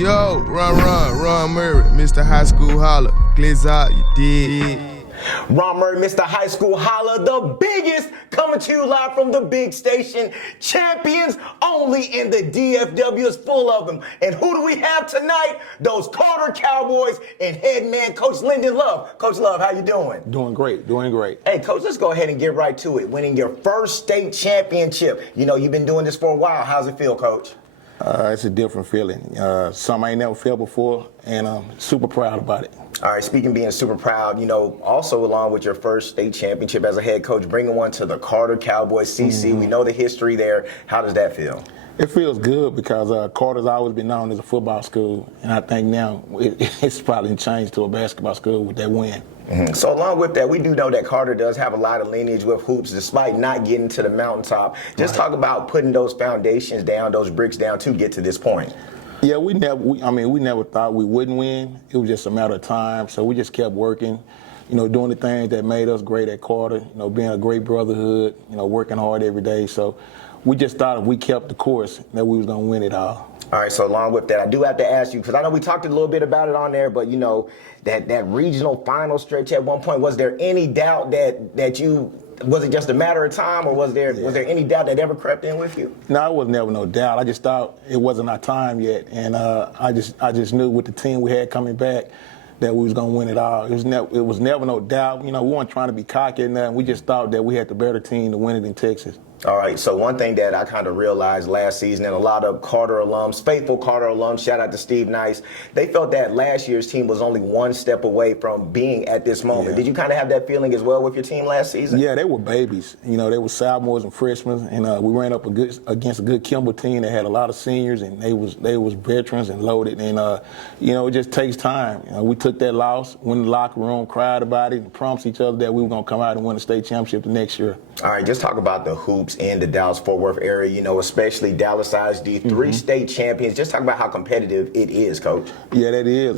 Yo, Ron Murray, Mr. High School Holler. Glitz out, you did. Ron Murray, Mr. High School Holla, the biggest, coming to you live from the big station. Champions only in the DFW is full of them. And who do we have tonight? Those Carter Cowboys and head man, Coach Lyndon Love. Coach Love, how you doing? Doing great. Hey, Coach, let's go ahead and get right to it. Winning your first state championship. You know, you've been doing this for a while. How's it feel, Coach? It's a different feeling. Something I ain't never felt before, and I'm super proud about it. All right, speaking of being super proud, you know, also along with your first state championship as a head coach, bringing one to the Carter Cowboys CC. We know the history there. How does that feel? It feels good because Carter's always been known as a football school, and I think now it's probably changed to a basketball school with that win. So along with that, we do know that Carter does have a lot of lineage with hoops, despite not getting to the mountaintop. Just talk about putting those foundations down, those bricks down to get to this point. Yeah, we never thought we wouldn't win. It was just a matter of time. So we just kept working, you know, doing the things that made us great at Carter. You know, being a great brotherhood, you know, working hard every day. So we just thought if we kept the course that we was gonna win it all. All right, so along with that, I do have to ask you, because I know we talked a little bit about it on there, but, you know, that regional final stretch at one point, was there any doubt that you, was it just a matter of time, or was there any doubt that ever crept in with you? No, it was never no doubt. I just thought it wasn't our time yet, and I just knew with the team we had coming back that we was gonna win it all. It was never no doubt. You know, we weren't trying to be cocky or nothing. We just thought that we had the better team to win it in Texas. All right, so one thing that I kind of realized last season, and a lot of Carter alums, faithful Carter alums, shout out to Steve Nice, they felt that last year's team was only one step away from being at this moment. Yeah. Did you kind of have that feeling as well with your team last season? Yeah, they were babies. You know, they were sophomores and freshmen, and we ran up against a good Kimball team that had a lot of seniors, and they was veterans and loaded. And you know, it just takes time. You know, we took that loss, went in the locker room, cried about it, and promised each other that we were gonna come out and win the state championship the next year. All right, just talk about the hoops in the Dallas-Fort Worth area, you know, especially Dallas ISD, three state champions. Just talk about how competitive it is, Coach. Yeah, that is.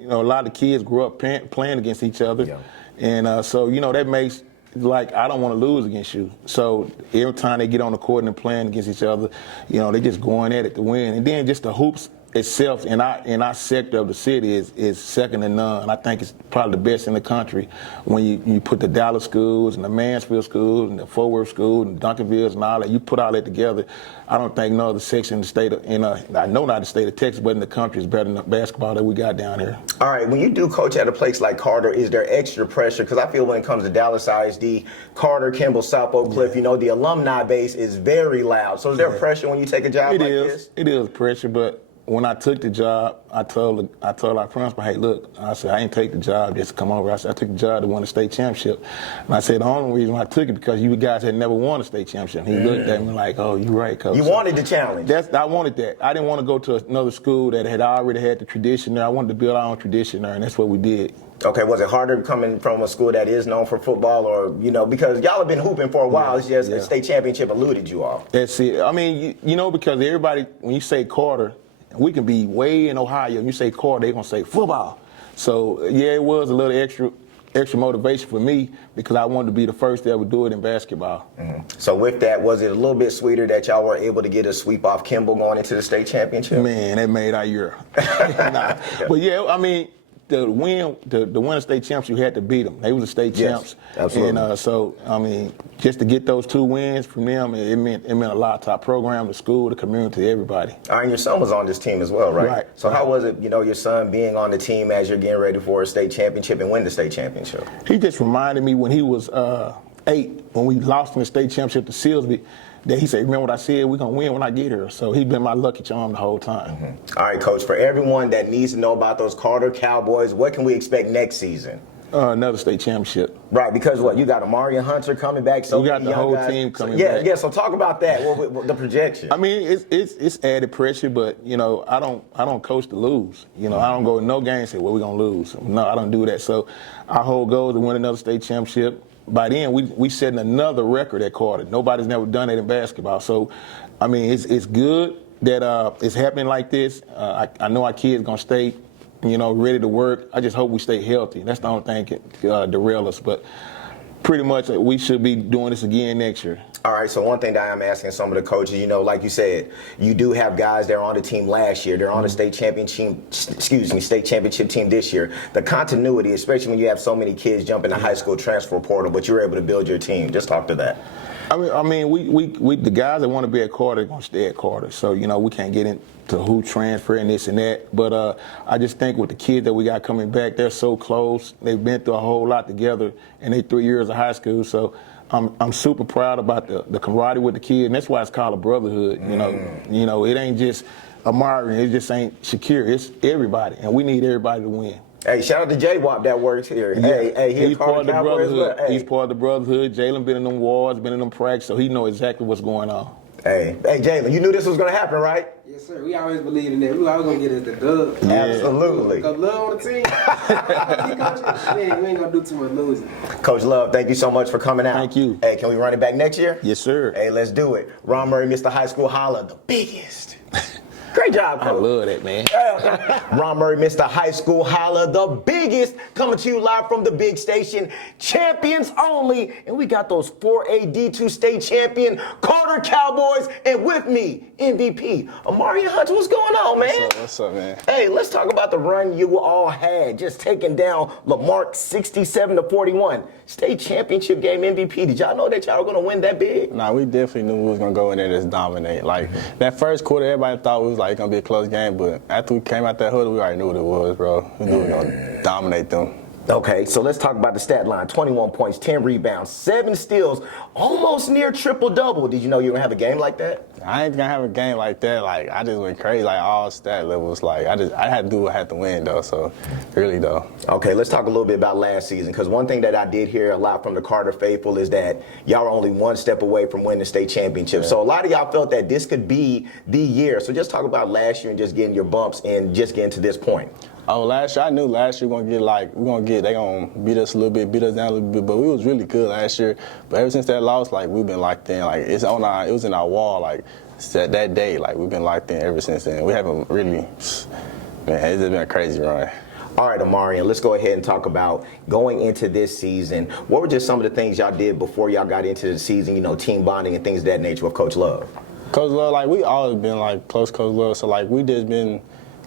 You know, a lot of kids grew up playing against each other. Yeah. And so, you know, that makes, like, I don't want to lose against you. So every time they get on the court and playing against each other, you know, they just going at it to win. And then just the hoops itself in our sector of the city is second to none. I think it's probably the best in the country when you put the Dallas schools and the Mansfield schools and the Fort Worth schools and Duncanvilles and all that. You put all that together. I don't think no other section in the state I know not the state of Texas, but in the country is better than the basketball that we got down here. All right, when you do coach at a place like Carter, is there extra pressure? Because I feel when it comes to Dallas ISD, Carter, Kimball, South Oak Cliff, you know, the alumni base is very loud. So is there pressure when you take a job like this? It is pressure, but when I took the job, I told our principal, hey, look, I said, I ain't take the job just to come over. I said, I took the job to win the state championship. And I said, the only reason I took it because you guys had never won a state championship. He looked at me like, oh, you're right, Coach. You wanted the challenge. I wanted that. I didn't want to go to another school that had already had the tradition there. I wanted to build our own tradition there, and that's what we did. Okay, was it harder coming from a school that is known for football, or, you know, because y'all have been hooping for a while, it's just a state championship eluded you all? That's it. I mean, you know, because everybody, when you say Carter, we can be way in Ohio. You say Carter, they're going to say football. So, yeah, it was a little extra motivation for me because I wanted to be the first to ever do it in basketball. So with that, was it a little bit sweeter that y'all were able to get a sweep off Kimball going into the state championship? Man, that made our year. But, yeah, I mean, to win the state champs, you had to beat them. They were the state champs. Absolutely. And so, I mean, just to get those two wins from them, it meant a lot to our program, the school, the community, everybody. All right, and your son was on this team as well, right? Right. So how was it, you know, your son being on the team as you're getting ready for a state championship and win the state championship? He just reminded me when he was 8, when we lost in the state championship to Silsby, that he said, remember what I said, we're going to win when I get here. So he's been my lucky charm the whole time. All right, Coach, for everyone that needs to know about those Carter Cowboys, what can we expect next season? Another state championship. Right, because what? You got Amarion Hunter coming back. So we got the whole team coming back. Yeah, so talk about that, the projection. I mean, it's added pressure, but, you know, I don't coach to lose. You know, I don't go to no game and say, well, we're going to lose. No, I don't do that. So our whole goal is to win another state championship. By then, we setting another record at Carter. Nobody's never done it in basketball. So, I mean, it's good that it's happening like this. I know our kids going to stay, you know, ready to work. I just hope we stay healthy. That's the only thing that can derail us. But pretty much we should be doing this again next year. All right, so one thing that I'm asking some of the coaches, like you said, you do have guys that are on the team last year. They're on the state championship team this year. The continuity, especially when you have so many kids jump in the high school transfer portal, but you're able to build your team. Just talk to that. I mean, we the guys that want to be at Carter are going to stay at Carter. So, we can't get into who transfer and this and that. But I just think with the kids that we got coming back, they're so close. They've been through a whole lot together in their 3 years of high school. So I'm super proud about the camaraderie with the kids. And that's why it's called a brotherhood. It ain't just Amarion. It just ain't Shakir. It's everybody. And we need everybody to win. Hey, shout out to J-Wop that works here. Yeah. He's part of the brotherhood. Hey. He's part of the brotherhood. Jalen been in them wars, been in them practice, so he know exactly what's going on. Hey, Jalen, you knew this was going to happen, right? Yes, sir. We always believe in that. We always going to get us the dub. Yeah. Absolutely. Coach Love on the team. We ain't going to do too much losing. Coach Love, thank you so much for coming out. Thank you. Hey, can we run it back next year? Yes, sir. Hey, let's do it. Ron Murray, Mr. High School Holla, the biggest. Great job, Coach. I love that, man. Ron Murray, Mr. High School Holla, the biggest, coming to you live from the big station, champions only. And we got those 4A D2 state champion, Carter Cowboys, and with me, MVP, Amarion Hunter. What's going on, man? What's up, man? Hey, let's talk about the run you all had, just taking down Lamarck 67-41. State championship game MVP. Did y'all know that y'all were going to win that big? Nah, we definitely knew we was going to go in there and just dominate. Like, that first quarter, everybody thought it was like going to be a close game, but after we came out that huddle, we already knew what it was, bro. We knew we were going to dominate them. Okay, so let's talk about the stat line. 21 points, 10 rebounds, 7 steals, almost near triple-double. Did you know you were going to have a game like that? I ain't going to have a game like that. Like, I just went crazy, like, all stat levels. Like, I had to do what I had to win, though, so really, though. Okay, let's talk a little bit about last season, because one thing that I did hear a lot from the Carter faithful is that y'all are only one step away from winning the state championship. Yeah. So a lot of y'all felt that this could be the year. So just talk about last year and just getting your bumps and just getting to this point. Oh, last year, I knew last year they going to beat us a little bit, beat us down a little bit, but we was really good last year. But ever since that loss, like, we've been locked in. Like, it was in our wall, like, that day, like, we've been locked in ever since then. We haven't really, man, it's just been a crazy run. All right, Amarion, let's go ahead and talk about going into this season. What were just some of the things y'all did before y'all got into the season, team bonding and things of that nature with Coach Love? Coach Love, like, we always been, like, close Coach Love, so, like, we just been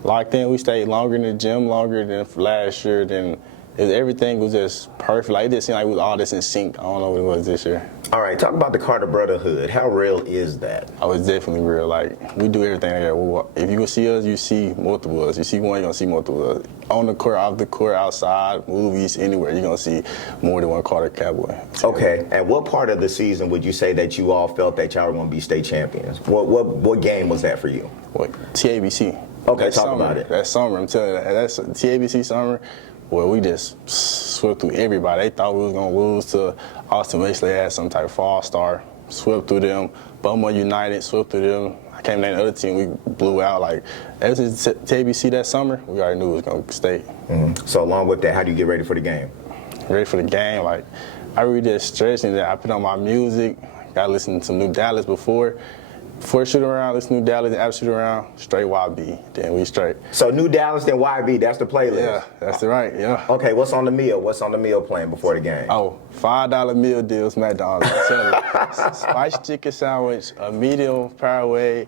locked in. We stayed longer in the gym, longer than last year. Then everything was just perfect. Like, it just seemed like we was all this in sync. I don't know what it was this year. All right, talk about the Carter Brotherhood. How real is that? Oh, it's definitely real. Like, we do everything there. If you can see us, you see multiple of us. You see one, you're going to see multiple of us. On the court, off the court, outside, movies, anywhere, you're going to see more than one Carter Cowboy. Okay, and what part of the season would you say that you all felt that y'all were going to be state champions? What game was that for you? What? TABC. Okay, talk about it. That summer, I'm telling you, that's TABC summer. Well, we just swept through everybody. They thought we was going to lose to Austin West. They had some type of fall-star. Swept through them. Beaumont United, swept through them. I came to the other team, we blew out. Like, ever since TABC that summer, we already knew it was going to stay. Mm-hmm. So along with that, how do you get ready for the game? Ready for the game? Like, I really just stretched and I put on my music. Got to listen to New Dallas before shoot around, listen to New Dallas, and after shoot around, straight YB. Then we straight. So New Dallas, then YB, that's the playlist? Yeah, that's right, yeah. Okay, what's on the meal? What's on the meal plan before the game? Oh, $5 meal deals, McDonald's. Spiced chicken sandwich, a medium Paraguay,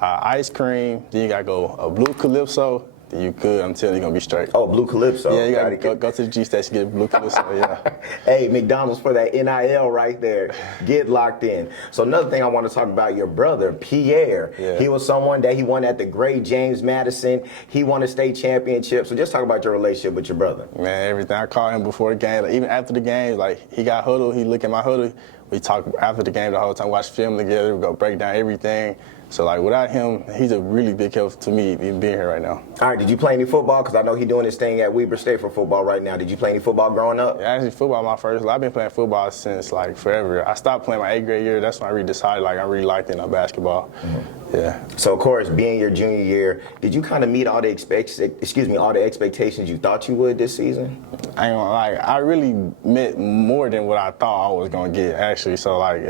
ice cream, then you got to go a blue Calypso. You could. I'm telling you, you're going to be straight. Oh, Blue Calypso. Yeah, you got to go to the G Station, get a Blue Calypso, yeah. Hey, McDonald's for that NIL right there. Get locked in. So another thing I want to talk about, your brother, Pierre. Yeah. He was someone that he won at the great James Madison. He won a state championship. So just talk about your relationship with your brother. Man, everything. I called him before the game. Like, even after the game, like, he got huddled. He looked at my huddle. We talk after the game the whole time, watch film together. We go break down everything. So, like, without him, he's a really big help to me even being here right now. All right, did you play any football? Because I know he's doing this thing at Weber State for football right now. Did you play any football growing up? Yeah, actually, football my first. I've been playing football since, like, forever. I stopped playing my 8th grade year. That's when I really decided, like, I really liked it in basketball. Mm-hmm. Yeah. So, of course, being your junior year, did you kind of meet all the expectations you thought you would this season? I ain't gonna lie. I really met more than what I thought I was going to get, actually. So, like,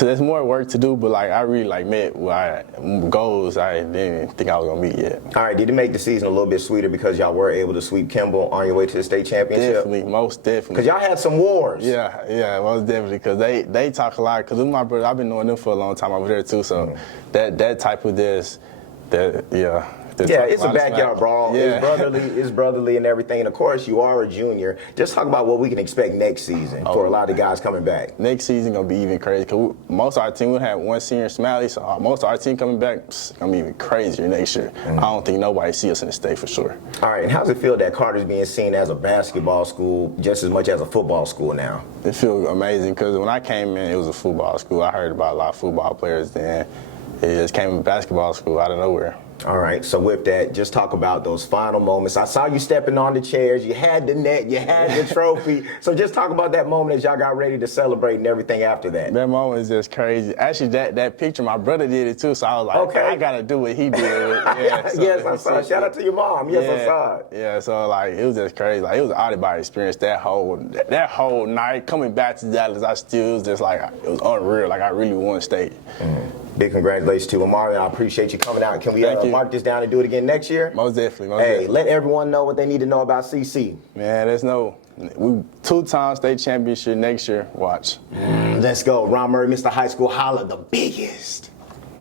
there's more work to do, but like I really like met goals I didn't think I was gonna meet yet. All right, did it make the season a little bit sweeter because y'all were able to sweep Kimball on your way to the state championship? Definitely, most definitely. Because y'all had some wars. Yeah, most definitely. Because they talk a lot. Because my brother, I've been knowing them for a long time over there too. So that type of this, yeah. Yeah, it's a backyard brawl. Yeah. It's brotherly and everything. And of course, you are a junior. Just talk about what we can expect next season for a lot of guys coming back. Next season gonna be even crazy. Cause most of our team will have one senior Smalley, so most of our team coming back gonna be even crazier next year. I don't think nobody see us in the state for sure. All right, and how's it feel that Carter's being seen as a basketball school just as much as a football school now? It feels amazing because when I came in, it was a football school. I heard about a lot of football players then. It just came to basketball school out of nowhere. All right, so with that, just talk about those final moments. I saw you stepping on the chairs. You had the net, you had the trophy. So just talk about that moment as y'all got ready to celebrate and everything after that. That moment is just crazy. Actually, that picture, my brother did it too, so I was like, okay, I got to do what he did. Yeah, so yes, I saw it. Shout out to your mom. Yes, yeah, I saw it. Yeah, so like, it was just crazy. Like, it was an out-of-body experience that whole night. Coming back to Dallas, it was just like, it was unreal. Like, I really won state. Big congratulations to Amarion. I appreciate you coming out. Can we mark this down and do it again next year? Most definitely. Hey, let everyone know what they need to know about CC. Man, we 2-time state championship next year. Watch. Let's go. Ron Murray, Mr. High School Holla, the biggest.